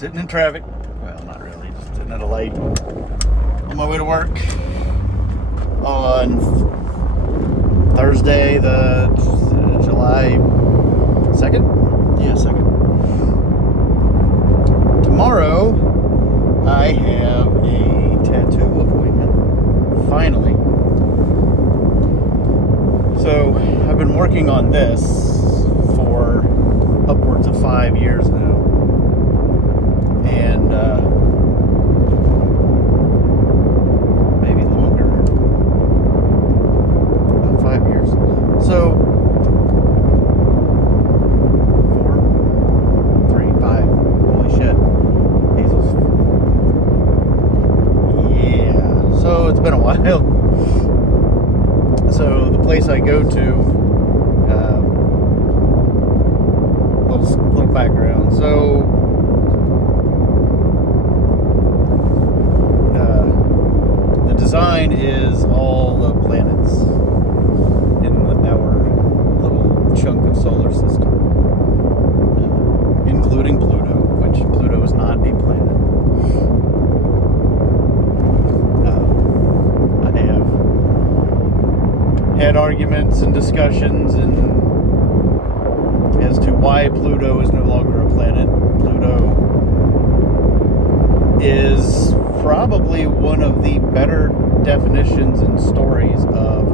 sitting in traffic. Well, not really, just sitting at a light on my way to work on Thursday, the July 2nd? Yeah, 2nd. Tomorrow, I have a tattoo appointment, finally. So, I've been working on this for upwards of 5 years now. And, maybe longer. About 5 years. So, 4, 3, 5. Holy shit. Hazel's. Yeah. So, it's been a while. So, the place I go to, little background. So, the design is all the planets in our little chunk of solar system, including Pluto, which Pluto is not a planet. I have had arguments and discussions as to why Pluto is no longer a planet. Pluto is probably one of the better definitions and stories of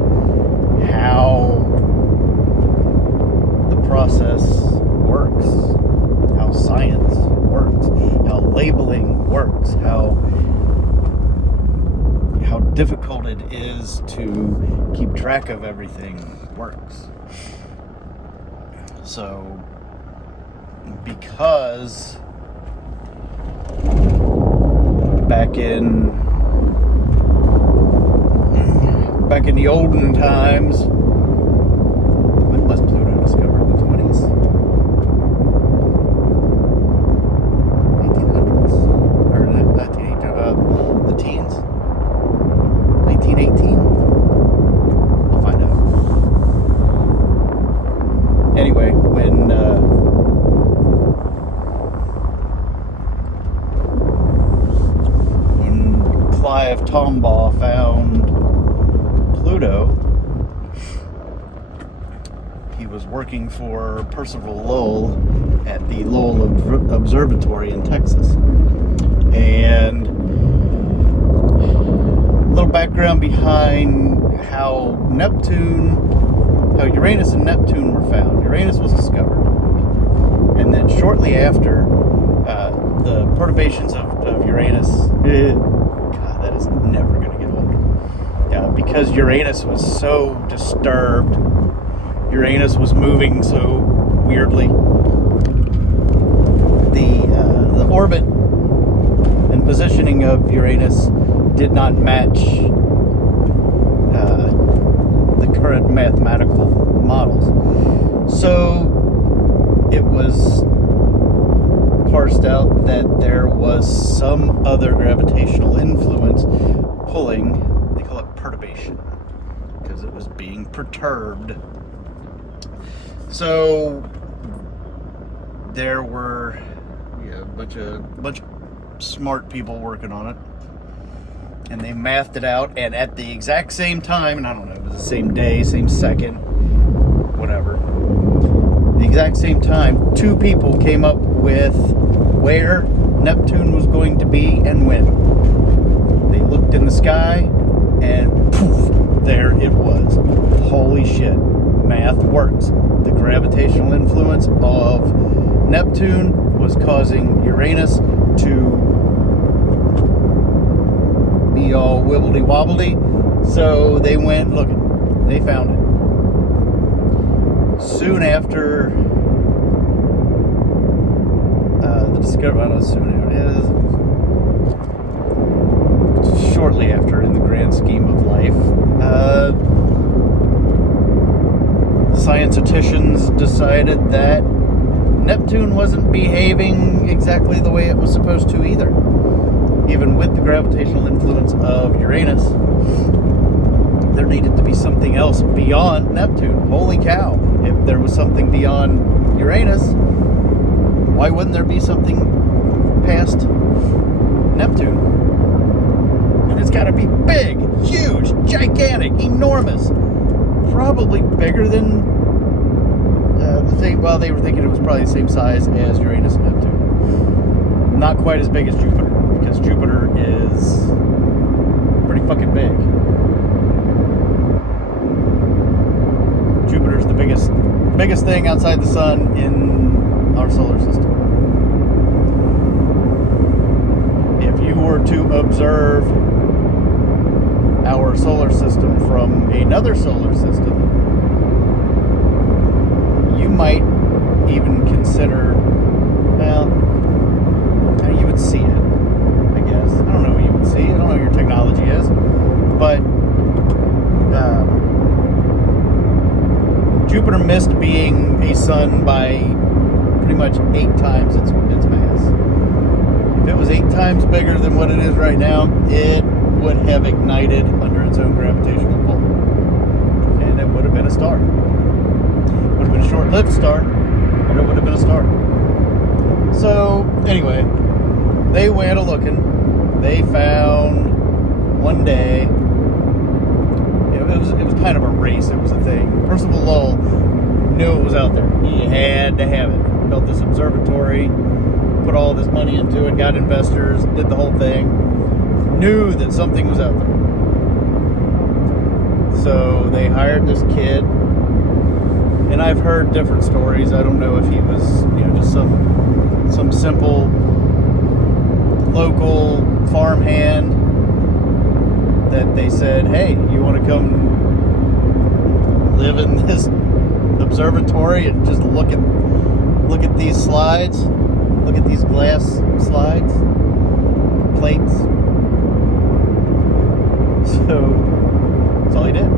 how the process works, how science works, how labeling works, how difficult it is to keep track of everything works. So, because back in the olden times, when was Pluto discovered? In the 20s? 1800s? Or the teens? 1918? I'll find out. Anyway, when Clive Tombaugh found Pluto, he was working for Percival Lowell at the Lowell Observatory in Texas. And a little background behind how Uranus and Neptune were found. Uranus was discovered, and then shortly after, the perturbations of Uranus. God, that is never going to get old. Because Uranus was so disturbed, Uranus was moving so weirdly. The orbit and positioning of Uranus did not match the current mathematical models. So it was parsed out that there was some other gravitational influence pulling, they call it perturbation, because it was being perturbed. So there were a bunch of smart people working on it, and they mathed it out, and at the exact same time, and I don't know, it was the same day, same second, whatever, the exact same time, two people came up with where Neptune was going to be and when. They looked in the sky, and poof, there it was. Holy shit, math works. The gravitational influence of Neptune was causing Uranus to be all wibbly-wobbly, so they went looking. They found it. Soon after the discovery, I don't know, soon after, shortly after, in the grand scheme of life, scienticians decided that Neptune wasn't behaving exactly the way it was supposed to either. Even with the gravitational influence of Uranus, there needed to be something else beyond Neptune. Holy cow. If there was something beyond Uranus, why wouldn't there be something past Neptune. And it's got to be big, huge, gigantic, enormous. Probably bigger than the thing. Well, they were thinking it was probably the same size as Uranus and Neptune. Not quite as big as Jupiter, because Jupiter is pretty fucking big. Jupiter's the biggest thing outside the sun in our solar system. If you were to observe our solar system from another solar system, you might even consider, well, you would see it, I guess. I don't know what you would see. I don't know what your technology is. But Jupiter missed being a sun by pretty much 8 times its mass. If it was 8 times bigger than what it is right now, it would have ignited under its own gravitational pull. And it would have been a star. It would have been a short-lived star, but it would have been a star. So, anyway, they went a-looking. They found one day, it was kind of a race. It was a thing. Percival Lowell knew it was out there. He had to have it. Built this observatory, put all this money into it, got investors, did the whole thing. Knew that something was out there. So they hired this kid, and I've heard different stories. I don't know if he was, just some simple local farmhand that they said, hey, you want to come live in this observatory and just look at these slides, look at these glass slides, plates. So that's all he did.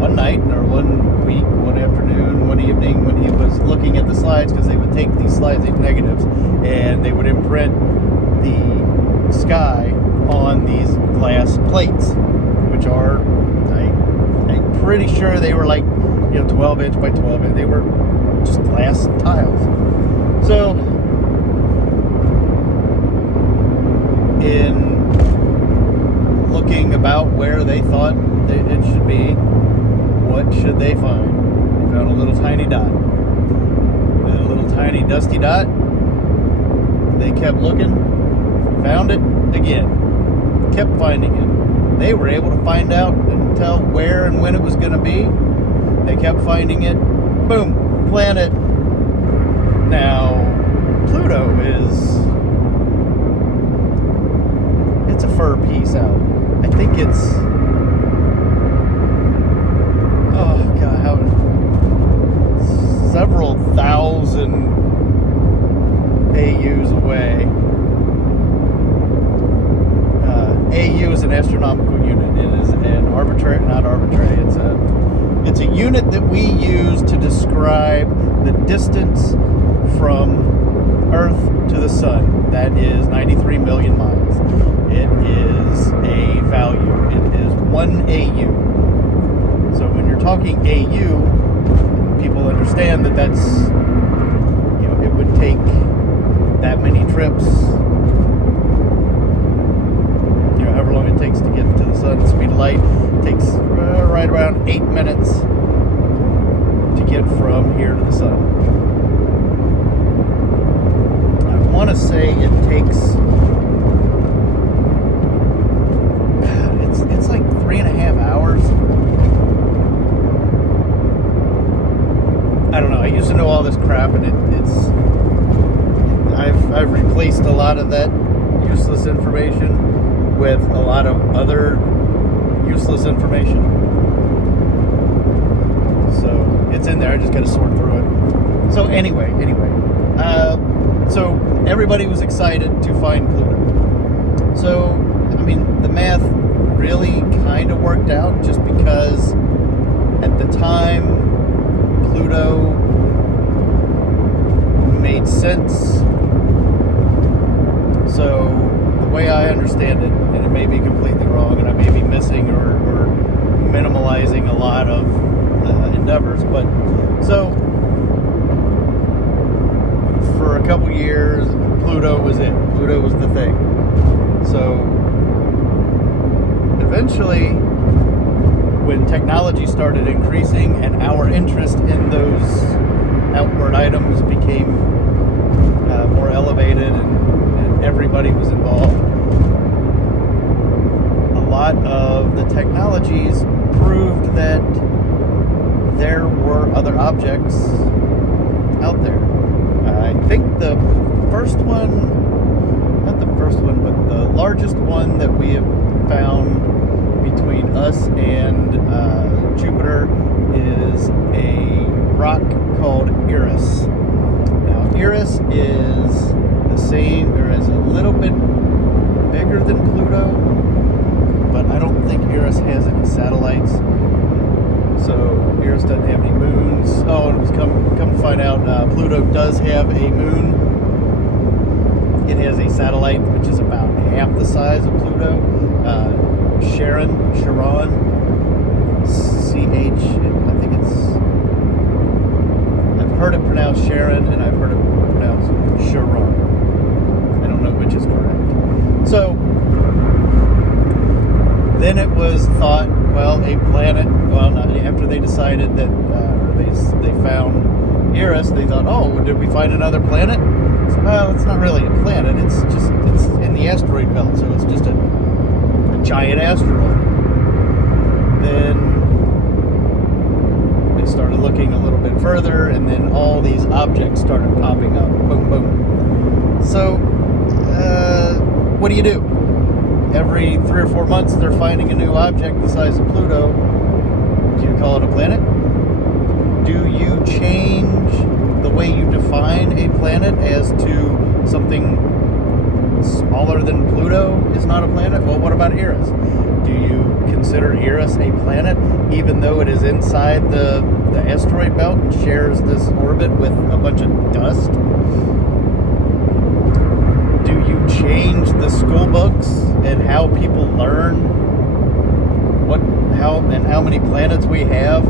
One night, or one week, one afternoon, one evening, when he was looking at the slides, because they would take these slides, these negatives, and they would imprint the sky on these glass plates, which are, I'm pretty sure they were like, 12 inch by 12 inch. They were just glass tiles. So, in looking about where they thought it should be, what should they find? They found a little tiny dot. A little tiny dusty dot. They kept looking, found it again, kept finding it. They were able to find out and tell where and when it was going to be. They kept finding it. Boom, planet. Now, Pluto it's a fur piece out. I think it's, oh God, several thousand AUs away. AU is an astronomical unit. It is an arbitrary, not arbitrary. It's a unit that we use to describe the distance from Earth to the Sun. That is 93 million miles. It is a value. It is 1 AU. So when you're talking AU, people understand that that's, it would take that many trips, however long it takes to get to the sun. The speed of light takes right around 8 minutes to get from here to the sun. I want to say it takes, it's like 3.5 hours. I don't know. I used to know all this crap, and I've replaced a lot of that useless information with a lot of other useless information. So it's in there. I just got to sort through it. So anyway, so everybody was excited to find Pluto. So the math really kind of worked out, just because at the time Pluto made sense. So the way I understand it, and it may be completely wrong, and I may be missing or minimalizing a lot of endeavors, but so for a couple years, Pluto was it. Pluto was the thing. So eventually, when technology started increasing and our interest in those outward items became more elevated and everybody was involved, a lot of the technologies proved that there were other objects out there. I think the first one, not the first one, but the largest one that we have found between us and Jupiter is a rock called Eris. Now, Eris is the same, or is a little bit bigger than Pluto, but I don't think Eris has any satellites. So Eris doesn't have any moons. Oh, and come to find out, Pluto does have a moon. It has a satellite which is about half the size of Pluto. Charon, C-H, I think it's, I've heard it pronounced Charon and I've heard it pronounced Charon. I don't know which is correct. So then it was thought, well, a planet, after they decided that, they found Eris, they thought, oh, did we find another planet? So, well, it's not really a planet, it's in the asteroid belt, so it's just a giant asteroid. Then they started looking a little bit further, and then all these objects started popping up. Boom, boom. So, what do you do? Every 3 or 4 months, they're finding a new object the size of Pluto. Do you call it a planet? Do you change the way you define a planet as to something smaller than Pluto is not a planet? Well, what about Eris? Do you consider Eris a planet, even though it is inside the asteroid belt and shares this orbit with a bunch of dust? Do you change the school books and how people learn how many planets we have,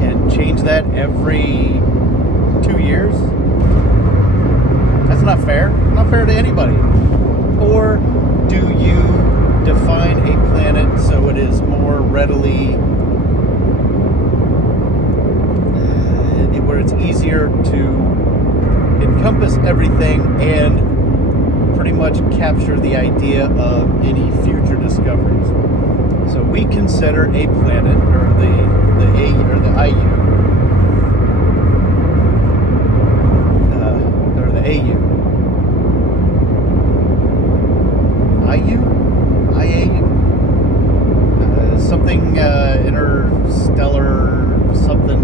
and change that every 2 years? That's not fair. Not fair to anybody. Or do you define a planet so it is more readily, where it's easier to encompass everything and pretty much capture the idea of any future discoveries? So we consider a planet, or the IU, or the AU, something interstellar, something.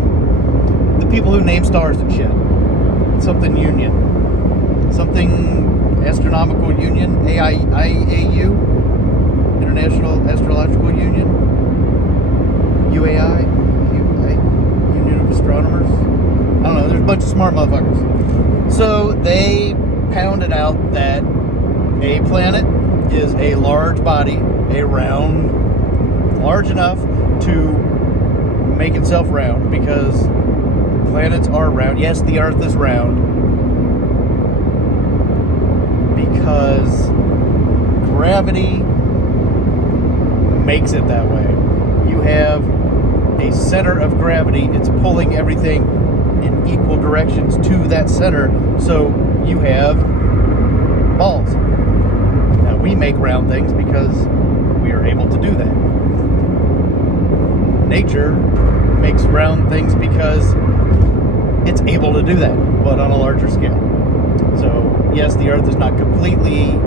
The people who name stars and shit. Something Union, something Astronomical Union, IAU. International Astrological Union, UAI, Union of Astronomers. I don't know, there's a bunch of smart motherfuckers. So they pounded out that a planet is a large body, large enough to make itself round, because planets are round. Yes, the Earth is round, because gravity makes it that way. You have a center of gravity. It's pulling everything in equal directions to that center, so you have balls. Now, we make round things because we are able to do that. Nature makes round things because it's able to do that, but on a larger scale. So, yes, the Earth is not completely,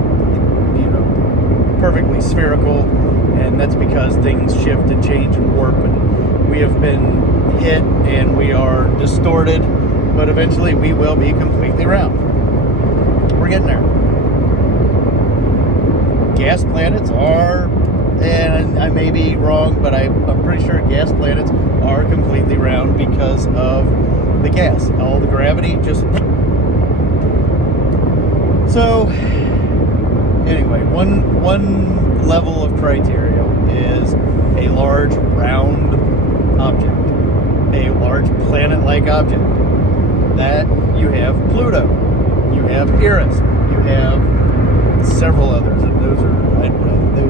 perfectly spherical, and that's because things shift and change and warp, and we have been hit and we are distorted, but eventually we will be completely round. We're getting there. Gas planets are, and I may be wrong, but I'm pretty sure gas planets are completely round because of the gas. All the gravity just... So, anyway, one level of criteria is a large round object, a large planet-like object. That you have Pluto. You have Eris, you have several others, and those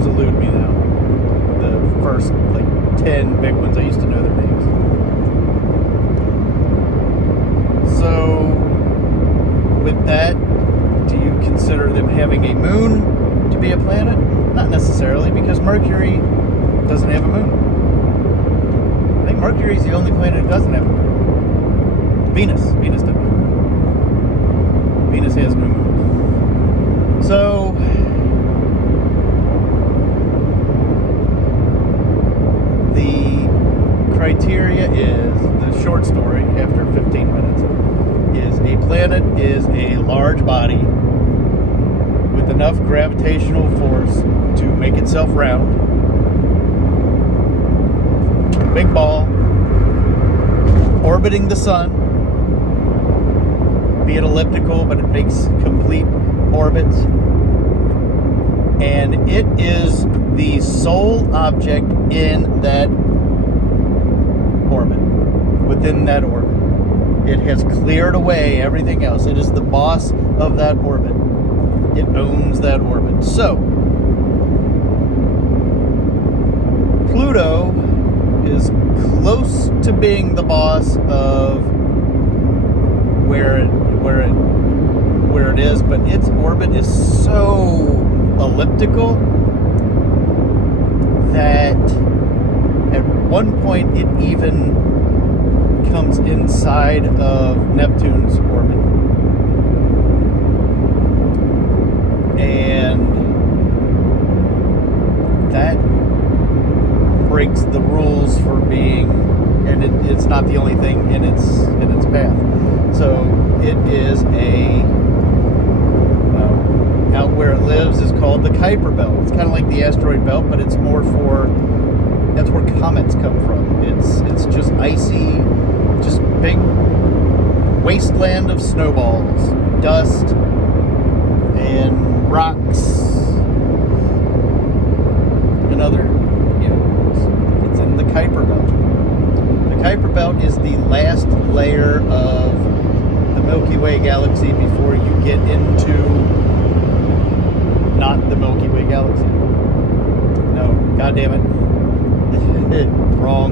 elude me now. The first 10 big ones, I used to know their names. So with that, do you consider them having a moon to be a planet? Not necessarily, because Mercury doesn't have a moon. I think Mercury is the only planet that doesn't have a moon. Venus doesn't have a moon. Venus has no moon. So the criteria is, the short story after 15 minutes, is a planet is a large body with enough gravitational force to make itself round. Big ball, orbiting the sun, be it elliptical, but it makes complete orbits. And it is the sole object in that orbit, within that orbit. It has cleared away everything else. It is the boss of that orbit. It owns that orbit. So, Pluto is close to being the boss of where it is, but its orbit is so elliptical that at one point it even comes inside of Neptune's orbit. And that breaks the rules for being, and it's not the only thing in its path. So it is out where it lives is called the Kuiper Belt. It's kind of like the asteroid belt, but it's more for, that's where comets come from. It's just icy, just big wasteland of snowballs, dust, and rocks, and other, it's in the Kuiper Belt. The Kuiper Belt is the last layer of the Milky Way galaxy before you get into not the Milky Way galaxy. No, God damn it. Wrong.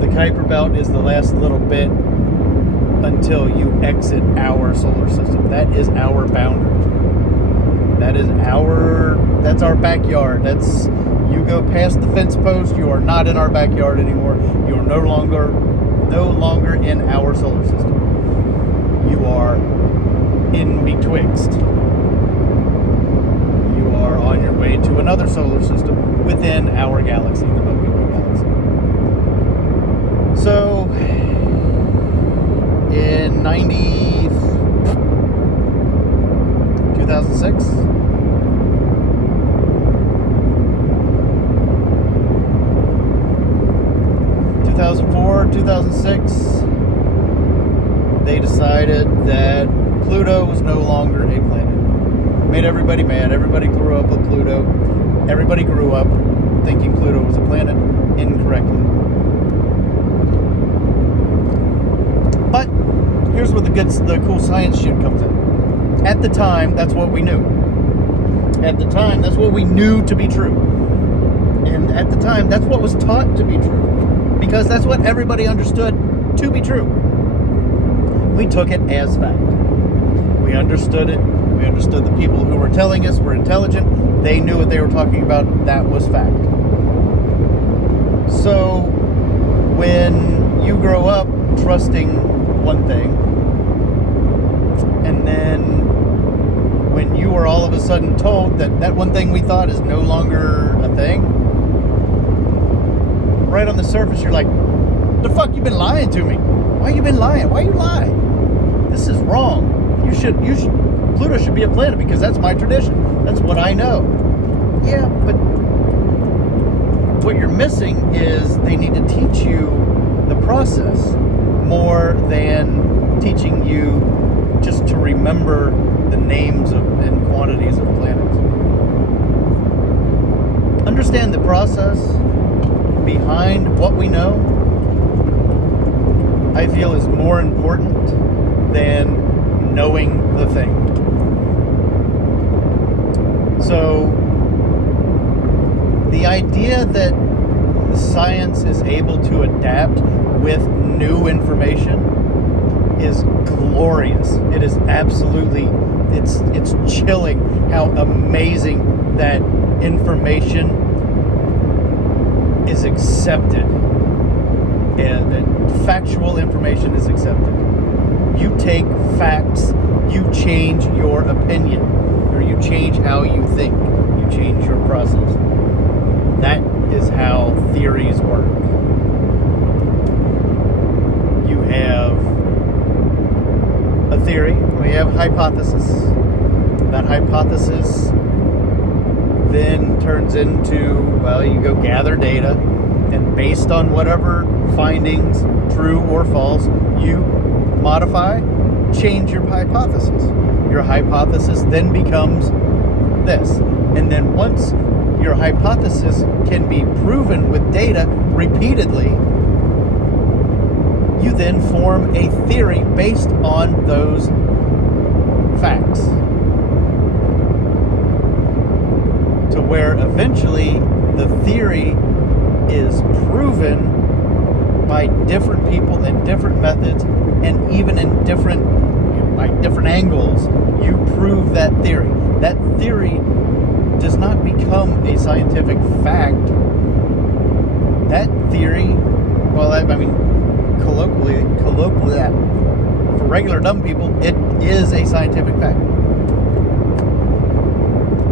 The Kuiper Belt is the last little bit until you exit our solar system. That is our boundary. That's our backyard. You go past the fence post, you are not in our backyard anymore. You are no longer in our solar system. You are in betwixt. You are on your way to another solar system within our galaxy, the Milky Way galaxy. So, in 2006, (2004, 2006), they decided that Pluto was no longer a planet. Made everybody mad. Everybody grew up with Pluto. Everybody grew up thinking Pluto was a planet incorrectly. But here's where the cool science shit comes in. At the time, that's what we knew. At the time, that's what we knew to be true. And at the time, that's what was taught to be true. Because that's what everybody understood to be true. We took it as fact. We understood it. We understood the people who were telling us were intelligent. They knew what they were talking about. That was fact. So, when you grow up trusting one thing, and then when you are all of a sudden told that one thing we thought is no longer a thing, right on the surface you're like, the fuck you been lying to me? Why you been lying? Why you lie? This is wrong. Pluto should be a planet because that's my tradition. That's what I know. Yeah, but what you're missing is they need to teach you the process more than teaching you just to remember the names and quantities of planets. Understand the process behind what we know, I feel, is more important than knowing the thing. So the idea that science is able to adapt with new information is glorious. It is absolutely, it's chilling how amazing that information is accepted, and factual information is accepted. You take facts, you change your opinion, or you change how you think, you change your process. That is how theories work. You have a theory, we have a hypothesis. That hypothesis then turns into, well, you go gather data, and based on whatever findings, true or false, you modify, change your hypothesis. Your hypothesis then becomes this. And then once your hypothesis can be proven with data repeatedly, you then form a theory based on those facts. To where eventually the theory is proven by different people and different methods, and even in by different angles. You prove that theory. That theory does not become a scientific fact. That theory, well, I mean, colloquially, for regular dumb people, it is a scientific fact.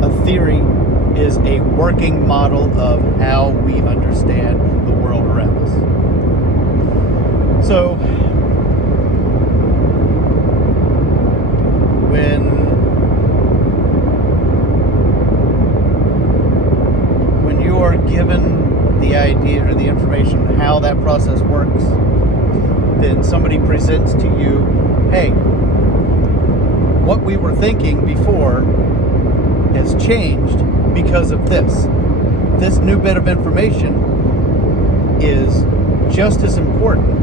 A theory is a working model of how we understand the world around us. So, when you are given the idea or the information on how that process works, then somebody presents to you, hey, what we were thinking before has changed because of this. This new bit of information is just as important,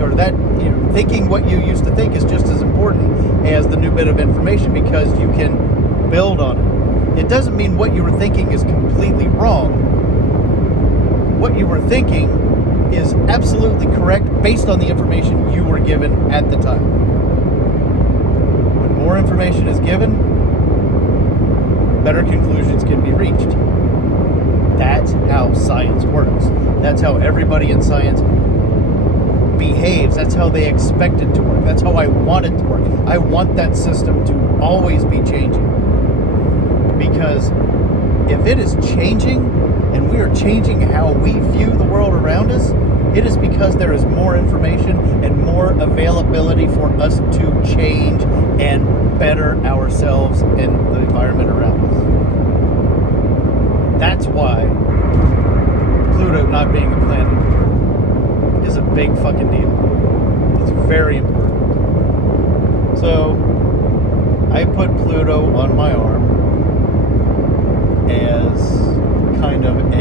or that, you know, thinking what you used to think is just as important as the new bit of information, because you can build on it. It doesn't mean what you were thinking is completely wrong. What you were thinking is absolutely correct based on the information you were given at the time. When more information is given, better conclusions can be reached. That's how science works. That's how everybody in science behaves. That's how they expect it to work. That's how I want it to work. I want that system to always be changing. Because if it is changing, and we are changing how we view the world around us, it is because there is more information and more availability for us to change and better ourselves and the environment around us. That's why Pluto not being a planet is a big fucking deal. It's very important. So, I put Pluto on my arm as kind of an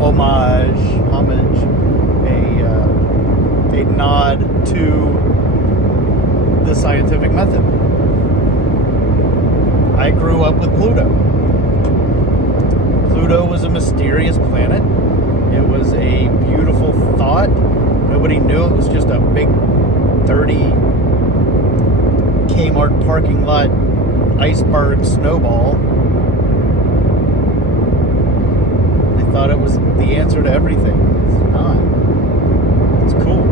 homage, a nod to the scientific method. I grew up with Pluto. Pluto was a mysterious planet. It was a beautiful thought. Nobody knew it was just a big, dirty Kmart parking lot iceberg snowball. They thought it was the answer to everything. It's not. It's cool.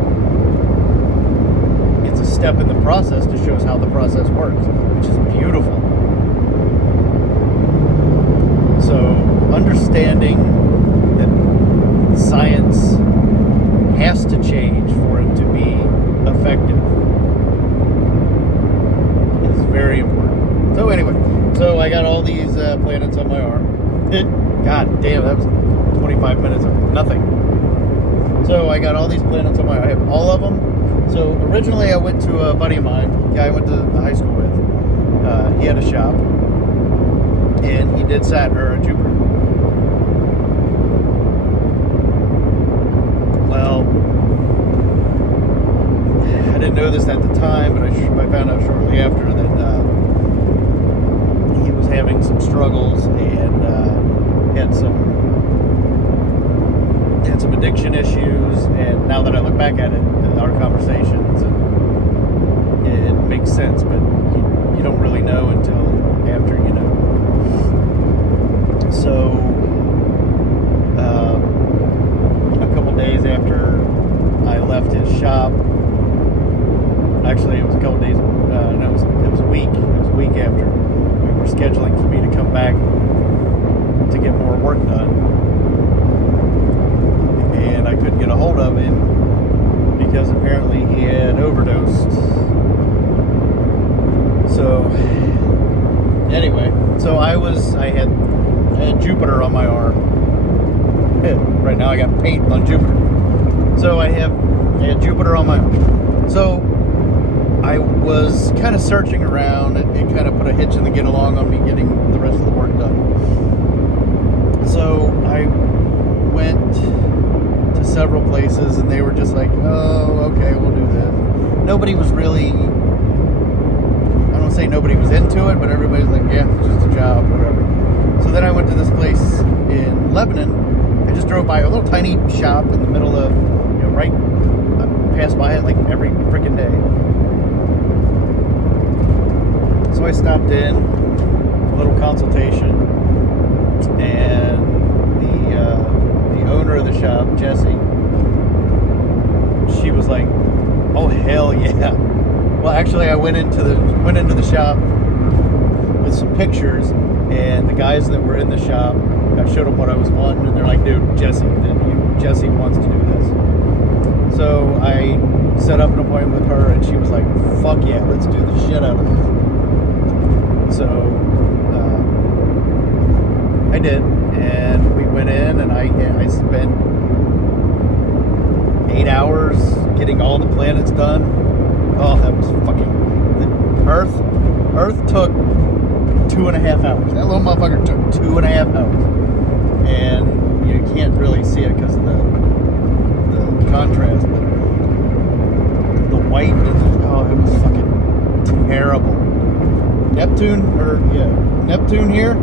It's a step in the process to show us how the process works, which is beautiful. So, understanding that science has to change for it to be effective is very important. So anyway, so I got all these planets on my arm. God damn, that was 25 minutes of nothing. So I got all these planets on my arm. I have all of them. So originally I went to a buddy of mine, a guy I went to high school with. He had a shop, and he did Saturn or Jupiter. Well, I didn't didn't know this at the time, but I found out shortly after that he was having some struggles and had some addiction issues. And now that I look back at it, our conversations, and it makes sense, but you don't really know until after you know. So a couple days after I left his shop, actually it was a couple days, no, it was a week. It was a week after we were scheduling for me to come back to get more work done, and I couldn't get a hold of him because apparently he had overdosed. So anyway, so I had Jupiter on my arm. Right now I got paint on Jupiter. So I had Jupiter on my arm. So I was kind of searching around. It kind of put a hitch in the get along on me getting the rest of the work done. So I went to several places, and they were just like, oh, okay, we'll do this. Nobody was really, I don't say nobody was into it, but everybody's like, yeah, it's just a job, whatever. So then I went to this place in Lebanon. I just drove by a little tiny shop in the middle of, right, I passed by it like every freaking day. So I stopped in, a little consultation, and the owner of the shop, Jessie, she was like, oh hell yeah. Well, actually I went into the shop with some pictures, and the guys that were in the shop, I showed them what I was wanting, and they're like, dude, Jessie wants to do this. So I set up an appointment with her, and she was like, fuck yeah, let's do the shit out of this. So I did, and we went in, and I spent 8 hours getting all the planets done. Oh, that was fucking... Earth took 2.5 hours. That little motherfucker took 2.5 hours. And you can't really see it because of the contrast, but the white and it was fucking terrible. Neptune here,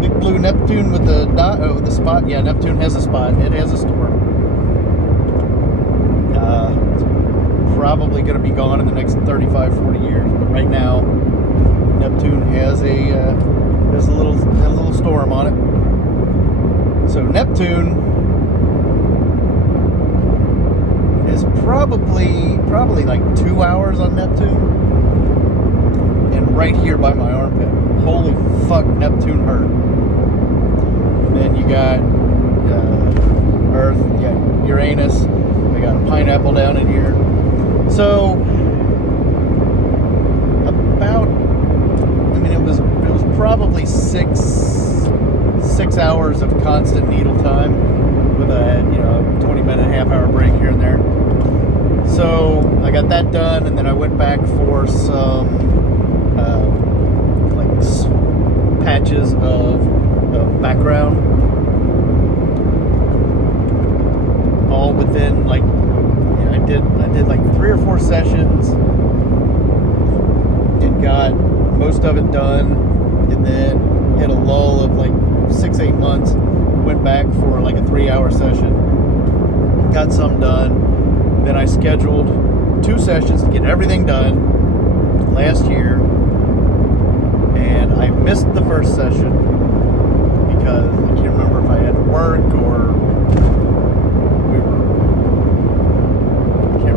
big blue Neptune with the dot, the spot. Yeah, Neptune has a spot. It has a storm. It's probably going to be gone in the next 35, 40 years. But right now, Neptune has a little storm on it. So Neptune is probably like 2 hours on Neptune. And right here by my armpit. Holy fuck, Neptune hurt. And then you got Earth, you got Uranus, we got a pineapple down in here. So about, it was probably six hours of constant needle time with a 20-minute, half-hour break here and there. So I got that done, and then I went back for some patches of background, all within I did like 3 or 4 sessions and got most of it done, and then hit a lull of 6-8 months, went back for like a 3-hour session, got some done. Then I scheduled 2 sessions to get everything done last year, and I missed the first session because I can't remember if I had to work or I can't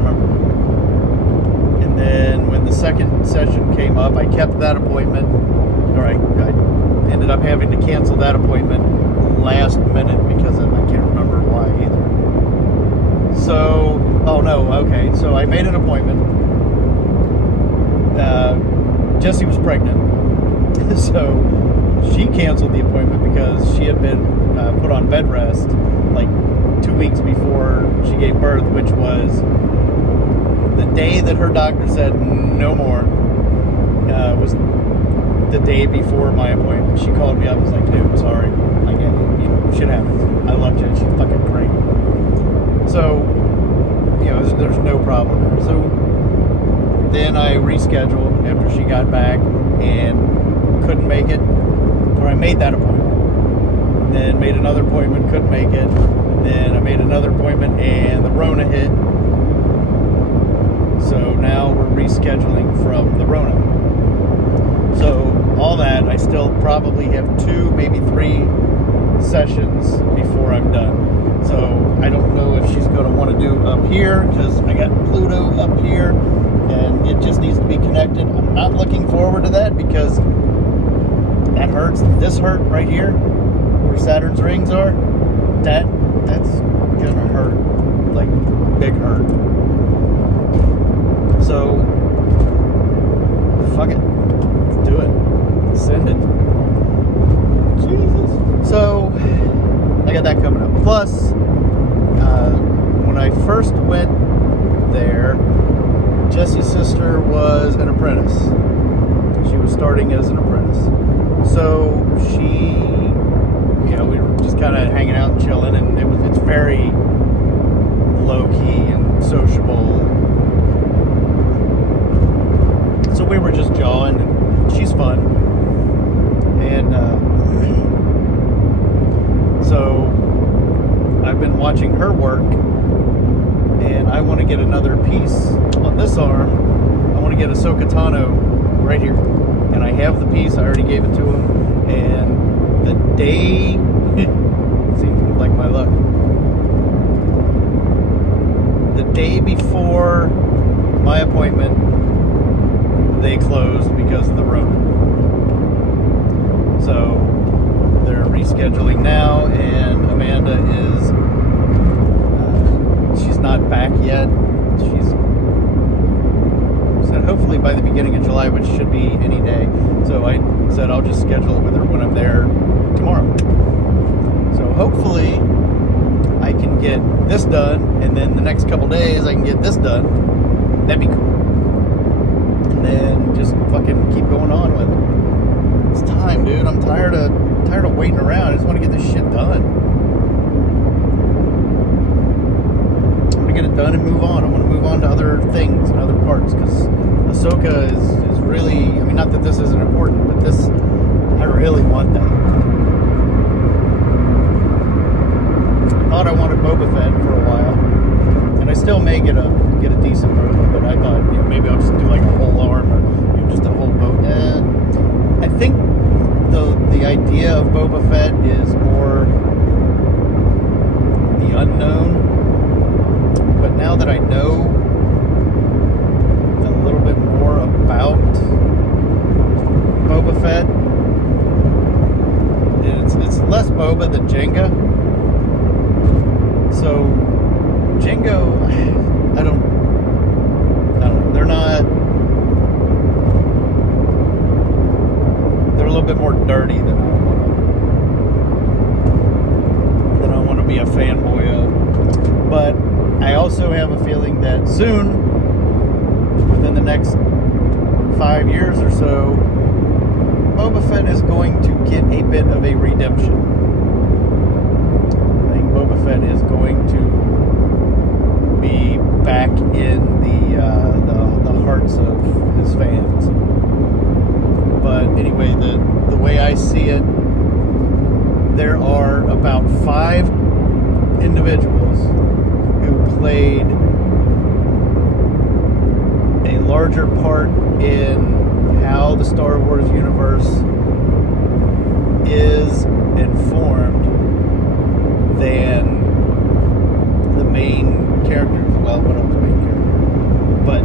remember. And then when the second session came up, I kept that appointment, or I ended up having to cancel that appointment last minute because I can't remember why either. So, so I made an appointment. Jessie was pregnant, so she canceled the appointment because she had been put on bed rest 2 weeks before she gave birth, which was the day that her doctor said no more. Was the day before my appointment. She called me up and was like, dude, sorry. Shit happens. I love Jen. She's fucking great. So, there's no problem there. So then I rescheduled after she got back and couldn't make it, or I made that appointment. Then made another appointment, couldn't make it. Then I made another appointment and the Rona hit. So now we're rescheduling from the Rona. So all that, I still probably have 2, maybe 3 sessions before I'm done. So I don't know if she's going to want to do up here, because I got Pluto up here and it just needs to be connected. I'm not looking forward to that because that hurts. This hurt right here, where Saturn's rings are, that's gonna hurt, like big hurt. So fuck it, let's do it, send it. Jesus. So I got that coming up. Plus, when I first went there, Jesse's sister was an apprentice. She was starting as an apprentice. So she, we were just kind of hanging out and chilling, and it's very low key and sociable. So we were just jawing, and she's fun. And so I've been watching her work, and I want to get another piece on this arm. I want to get a Ahsoka Tano right here. And I have the piece, I already gave it to him. And the day, seems like my luck, the day before my appointment, they closed because of the Rona. So they're rescheduling now, and Amanda is, she's not back yet. She's said hopefully by the beginning of July, which should be any day. So I said I'll just schedule it with her when I'm there tomorrow. So hopefully I can get this done, and then the next couple days I can get this done. That'd be cool. And then just fucking keep going on with it. It's time, dude. I'm tired of waiting around. I just want to get this shit done. I want to get it done and move on. I want to move on to other things and other parts, because Ahsoka is really, I mean, not that this isn't important, but this, I really want that. I thought I wanted Boba Fett for a while, and I still may get a decent Boba, but I thought, maybe I'll just do like a whole arm, or just a whole boat. I think the idea of Boba Fett is more the unknown, but now that I know a little bit more about Boba Fett, it's less Boba than Jango. So Jango, I don't know, they're a little bit more dirty than I want to be a fanboy of. But I also have a feeling that soon, within the next 5 years or so, Boba Fett is going to get a bit of a redemption. I think Boba Fett is going to be back in the hearts of his fans. But anyway, the way I see it, there are about 5 individuals who played a larger part in how the Star Wars universe is informed than the main characters. Well, one of them is the main character, but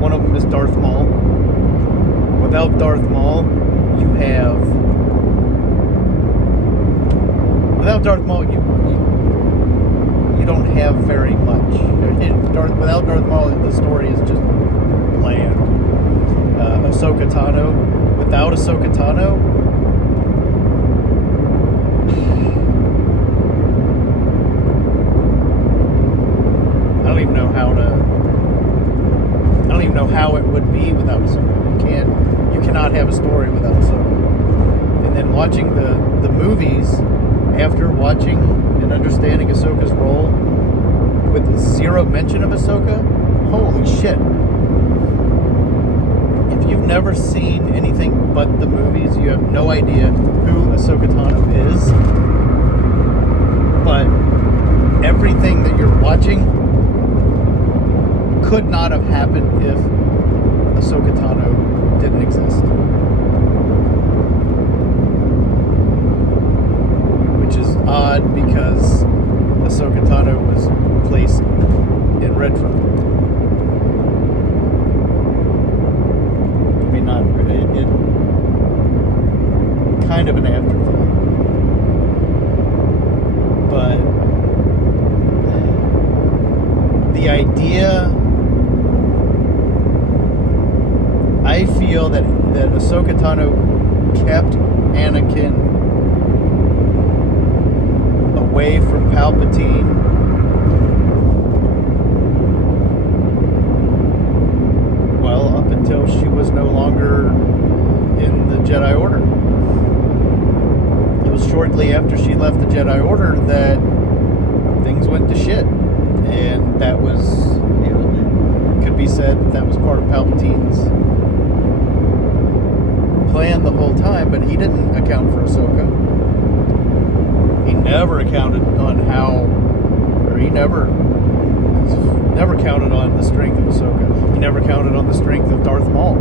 one of them is Darth Maul. Without Darth Maul, without Darth Maul, you don't have very much. Without Darth Maul, the story is just bland. Ahsoka Tano. Without Ahsoka Tano, I don't even know how it would be without Ahsoka. You cannot have a story without Ahsoka. And then watching the movies, after watching and understanding Ahsoka's role with zero mention of Ahsoka, holy shit. If you've never seen anything but the movies, you have no idea who Ahsoka Tano is. But everything that you're watching could not have happened if Ahsoka Tano didn't exist. Which is odd because Ahsoka Tano was placed in retro. I mean, not it kind of an afterthought. But the idea, I feel that Ahsoka Tano kept Anakin away from Palpatine well up until she was no longer in the Jedi Order. It was shortly after she left the Jedi Order that things went to shit, and that was, it could be said that was part of Palpatine's plan the whole time, but he didn't account for Ahsoka. He never accounted on how, or he never counted on the strength of Ahsoka. He never counted on the strength of Darth Maul.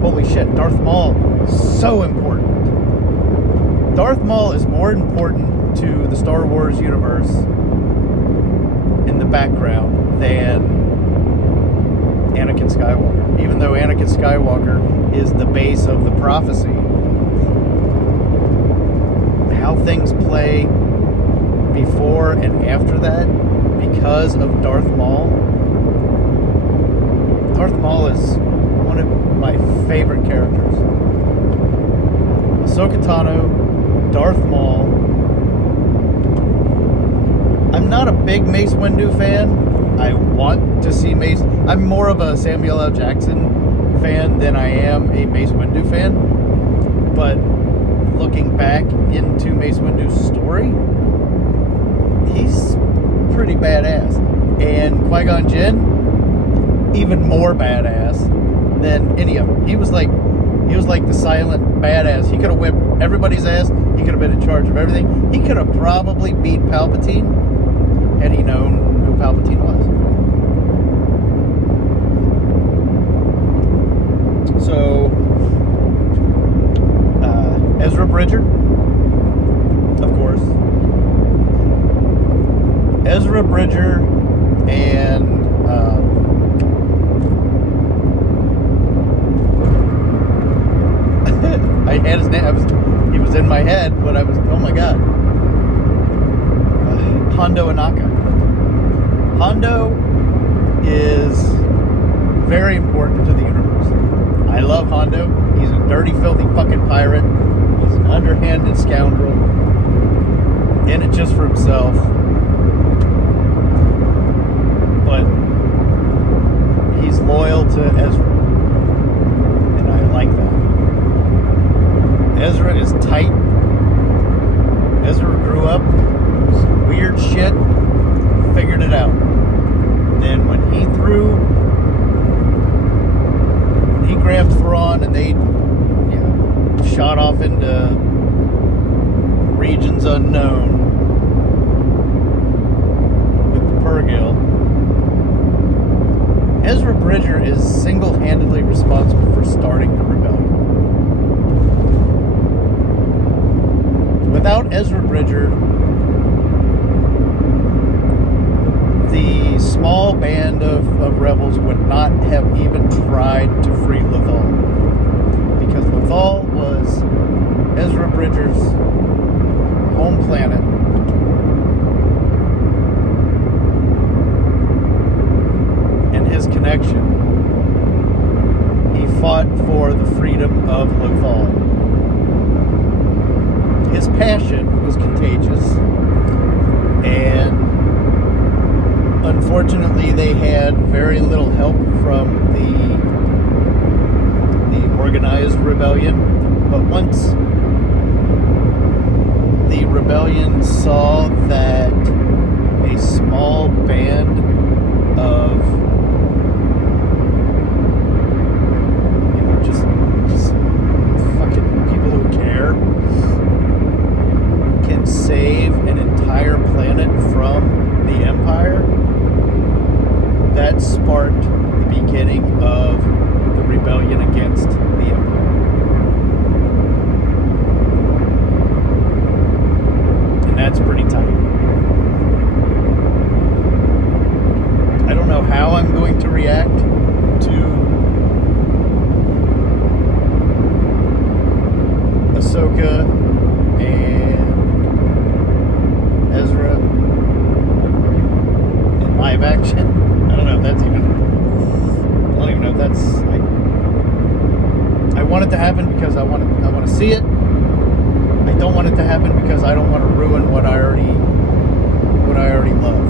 Holy shit, Darth Maul, so important. Darth Maul is more important to the Star Wars universe in the background than Anakin Skywalker. Even though Anakin Skywalker is the base of the prophecy, how things play before and after that, because of Darth Maul. Darth Maul is one of my favorite characters. Ahsoka Tano, Darth Maul. I'm not a big Mace Windu fan. I want to see Mace. I'm more of a Samuel L. Jackson fan than I am a Mace Windu fan. But looking back into Mace Windu's story, he's pretty badass. And Qui-Gon Jinn, even more badass than any of them. He was like the silent badass. He could have whipped everybody's ass. He could have been in charge of everything. He could have probably beat Palpatine had he known who Palpatine was. So, Ezra Bridger, of course. Ezra Bridger and I had his name. He was in my head when I was. Oh my god. Hondo Ohnaka. Hondo is very important to the universe. I love Hondo. He's a dirty, filthy fucking pirate. He's an underhanded scoundrel. In it just for himself. But he's loyal to Ezra. And I like that. Ezra is tight. Ezra grew up, some weird shit, figured it out. Then when he grabbed Thrawn and they shot off into regions unknown with the Purrgil, Ezra Bridger is single-handedly responsible for starting the rebellion. Without Ezra Bridger, the small band of rebels would not have even tried to free Lothal. Because Lothal was Ezra Bridger's home planet. And his connection. He fought for the freedom of Lothal. His passion was contagious, and unfortunately they had very little help from the organized rebellion. But once the rebellion saw that a small band of, you know, just fucking people who care can save an entire planet from the Empire, that sparked the beginning of the rebellion against the Empire. And that's pretty tight. I don't know how I'm going to react to Ahsoka and Ezra in live action. I don't know if that's even. I don't even know if that's. I want it to happen because I want to see it. I don't want it to happen because I don't want to ruin what I already love.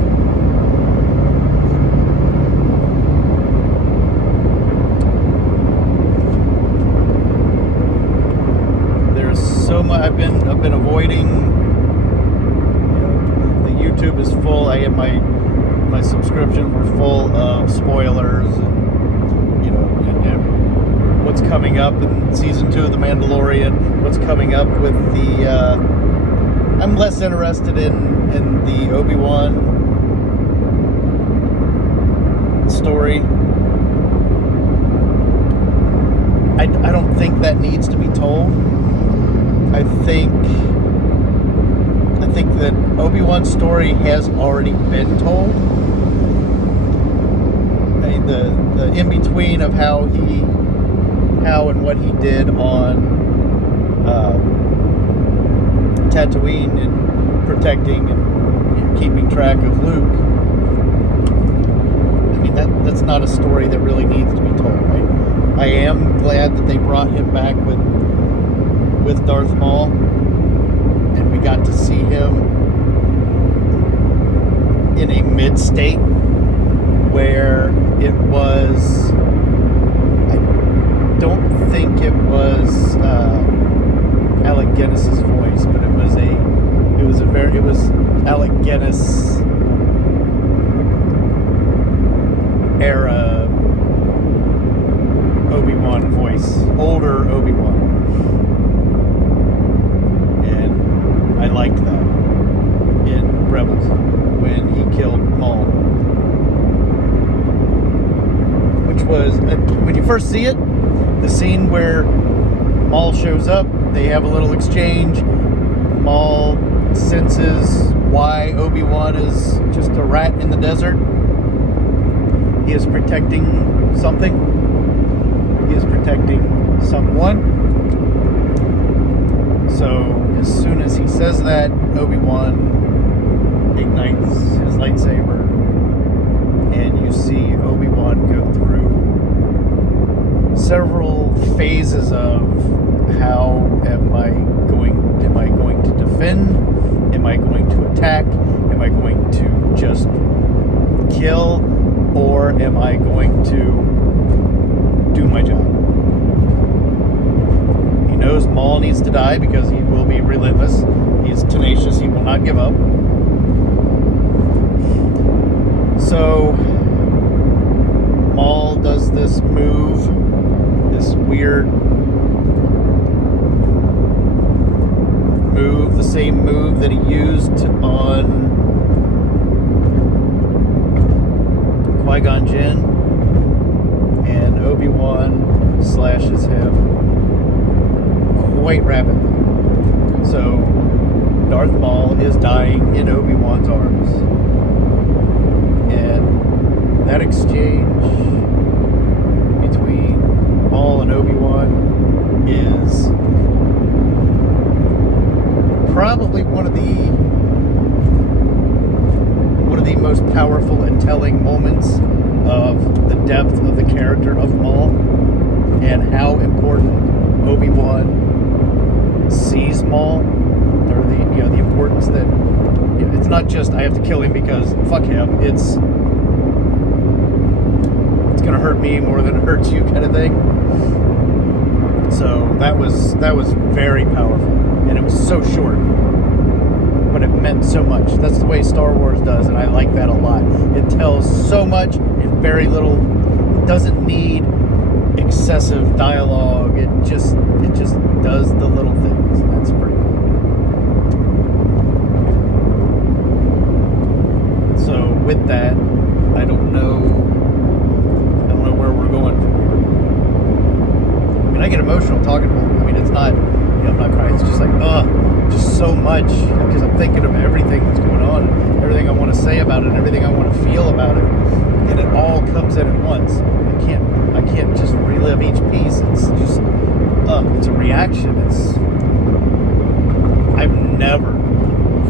There's so much I've been avoiding. You know, the YouTube is full. I have my subscriptions were full of spoilers and, you know, and what's coming up in season 2 of The Mandalorian, what's coming up with the I'm less interested in the Obi-Wan story. I don't think that needs to be told. I think that Obi-Wan's story has already been told. I mean, the in-between of how and what he did on Tatooine and protecting and, you know, keeping track of Luke. I mean, that's not a story that really needs to be told, right? I am glad that they brought him back with Darth Maul, and we got to see him in a mid-state where it was, I don't think it was Alec Guinness's voice, but it was Alec Guinness era Obi-Wan voice, older Obi-Wan, and I liked that in Rebels when he killed Maul, which was, when you first see it, the scene where Maul shows up, they have a little exchange. Maul senses why Obi-Wan is just a rat in the desert. He is protecting something. He is protecting someone. So as soon as he says that, Obi-Wan ignites his lightsaber, and you see Obi-Wan go through several phases of how am I going to defend? Am I going to attack? Am I going to just kill? Or am I going to do my job? He knows Maul needs to die because he will be relentless. He's tenacious. He will not give up. So Maul does this move, this weird move, the same move that he used on Qui-Gon Jinn, and Obi-Wan slashes him quite rapidly. So Darth Maul is dying in Obi-Wan's arms, and that exchange between Maul and Obi-Wan is probably one of the most powerful and telling moments of the depth of the character of Maul and how important Obi-Wan sees Maul, or the importance that it's not just I have to kill him because fuck him. It's gonna hurt me more than it hurts you, kind of thing. So that was very powerful, and it was so short. but it meant so much. That's the way Star Wars does, and I like that a lot. It tells so much in very little. It doesn't need excessive dialogue. It just does the little things. That's pretty cool. So with that, I don't know where we're going from here. I mean, I get emotional talking about it. I mean, it's not, I'm not crying. It's just like, just so much, because I'm thinking of everything that's going on, and everything I want to say about it, and everything I want to feel about it, and it all comes in at once. I can't just relive each piece. It's just, it's a reaction. I've never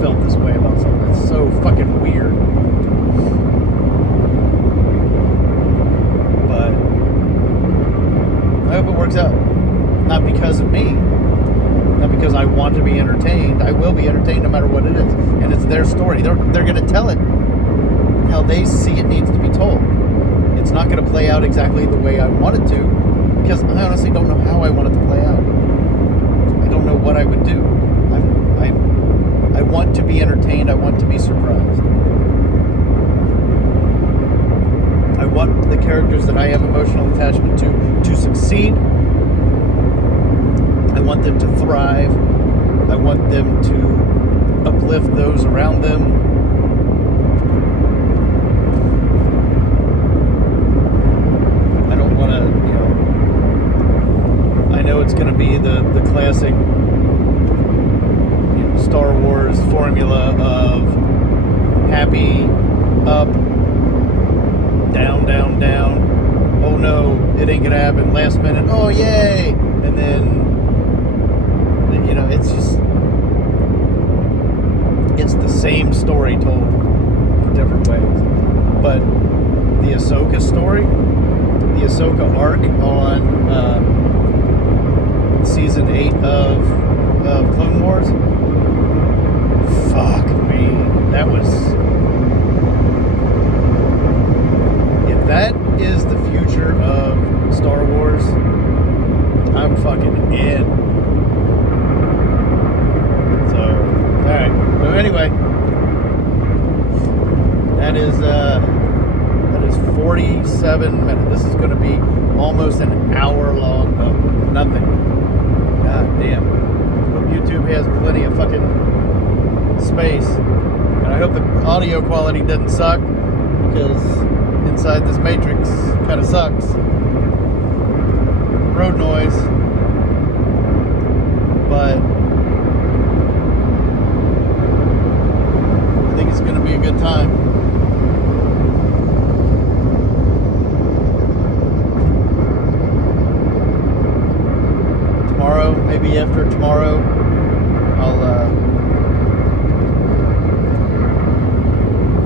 felt this way about something. It's so fucking weird. But I hope it works out. Not because of me. Not because I want to be entertained. I will be entertained no matter what it is. And it's their story. They're going to tell it how they see it needs to be told. It's not going to play out exactly the way I want it to, because I honestly don't know how I want it to play out. I don't know what I would do. I want to be entertained. I want to be surprised. I want the characters that I have emotional attachment to succeed. I want them to thrive. I want them to uplift those around them. I don't want to, I know it's going to be the classic, Star Wars formula of happy, up, down, down, down. Oh no, it ain't going to happen. Last minute, oh yay! And then, it's the same story told different ways. But the Ahsoka story, the Ahsoka arc on season 8 of Clone Wars, fuck me, that was, if that is the future of Star Wars, I'm fucking in. So, alright. So anyway, that is 47 minutes. This is going to be almost an hour long of nothing. God damn. Hope YouTube has plenty of fucking space. And I hope the audio quality doesn't suck, because inside this matrix kind of sucks. Road noise. But I think it's going to be a good time. Tomorrow, maybe after tomorrow, I'll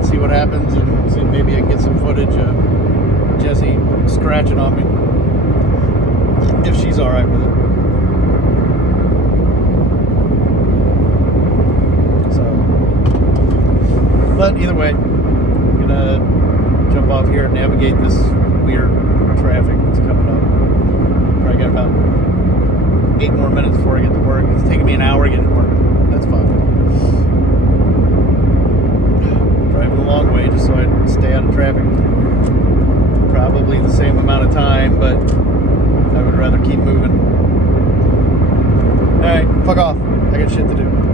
see what happens, and see if maybe I can get some footage of Jessie scratching on me, if she's alright with it. But either way, I'm gonna jump off here and navigate this weird traffic that's coming up. Probably got about 8 more minutes before I get to work. It's taking me an hour to get to work. That's fine. Driving a long way just so I stay out of traffic. Probably the same amount of time, but I would rather keep moving. Alright, fuck off. I got shit to do.